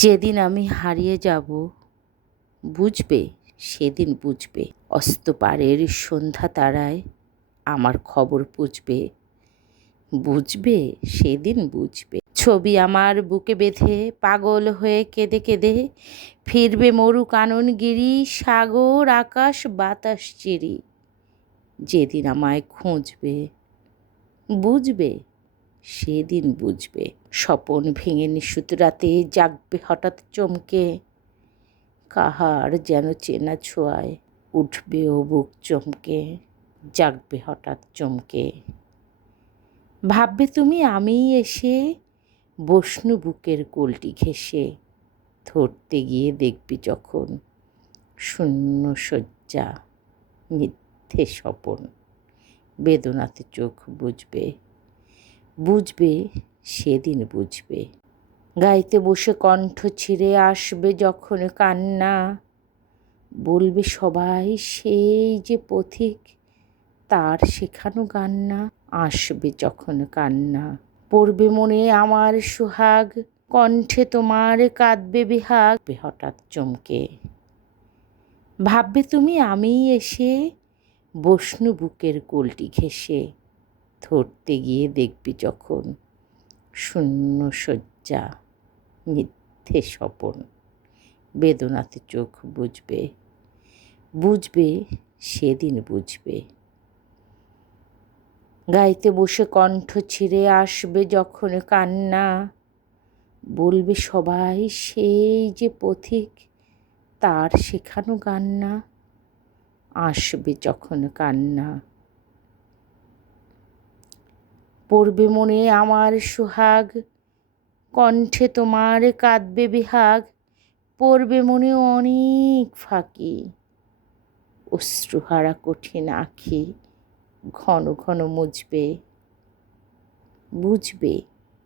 যেদিন আমি হারিয়ে যাব বুঝবে, সেদিন বুঝবে। অস্তপারের সন্ধ্যা তারায় আমার খবর পুছবে, বুঝবে সেদিন বুঝবে। ছবি আমার বুকে বেঁধে পাগল হয়ে কেঁদে কেঁদে ফিরবে মরু কাননগিরি, সাগর আকাশ বাতাস চিরি। যেদিন আমায় খুঁজবে বুঝবে, সেদিন বুঝবে। স্বপন ভেঙে নিশুত রাতে জাগবে হঠাৎ চমকে, কাহার যেন চেনা ছোঁয়ায় উঠবে ও বুক চমকে। জাগবে হঠাৎ চমকে, ভাববে তুমি আমিই এসে বসনু বুকের কোলটি ঘেঁষে। ধরতে গিয়ে দেখবি যখন শূন্য শয্যা, মিথ্যে স্বপন, বেদনাতে চোখ বুঝবে, বুঝবে সেদিন বুঝবে। গাইতে বসে কণ্ঠ ছিঁড়ে আসবে যখন কান্না, বলবে সবাই সেই যে পথিক, তার শেখানো গান না। আসবে যখন কান্না, পড়বে মনে আমার সোহাগ, কণ্ঠে তোমার কাঁদবে বিহাগ। হঠাৎ চমকে, ভাববে তুমি আমিই এসে বসনু বুকের কোলটি ঘেঁষে। ধরতে গিয়ে দেখবি যখন শূন্য শয্যা, মিথ্যে স্বপন, বেদনাতে চোখ বুঝবে, বুঝবে সেদিন বুঝবে। গাইতে বসে কণ্ঠ ছিঁড়ে আসবে যখন কান্না, বলবে সবাই সেই যে পথিক, তার শেখানো গান না। আসবে যখন কান্না, পড়বে মনে আমার সোহাগ, কণ্ঠে তোমার কাঁদবে বিহাগ। পড়বে মনে অনেক ফাঁকি, অশ্রুহারা কঠিন আঁখি ঘন ঘন মুছবে, বুঝবে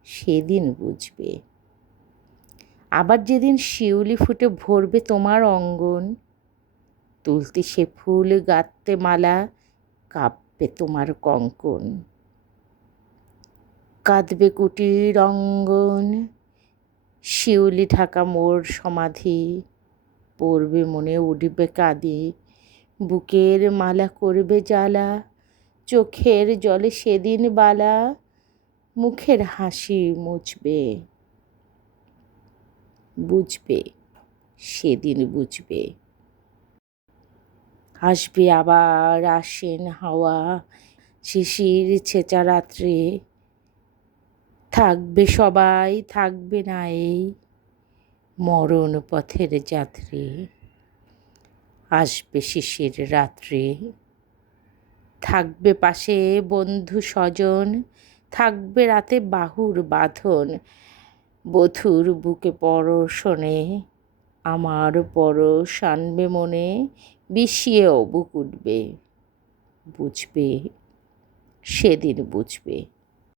সেদিন বুঝবে। আবার যেদিন শিউলি ফুটে ভরবে তোমার অঙ্গন, তুলতে সে ফুল গাঁথতে মালা, কাঁপবে তোমার কঙ্কন। কাঁদবে কুটির অঙ্গন, শিউলি ঢাকা মোর সমাধি, পড়বে মনে উঠবে কাঁদি, বুকের মালা করবে জ্বালা, চোখের জলে সেদিন বালা, মুখের হাসি মুছবে, বুঝবে সেদিন বুঝবে। আসবে আবার আশ্বিন হাওয়া, শিশির ছেঁচা রাত্রে, থাকবে সবাই থাকবে না এই মরণ পথের যাত্রী। আসবে শিশির রাত্রে, থাকবে পাশে বন্ধু স্বজন, থাকবে রাতে বাহুর বাঁধন, বধুর বুকে পরশনে আমার পরশ আনবে মনে, বিষিয়েও বুক উঠবে, বুঝবে সেদিন বুঝবে।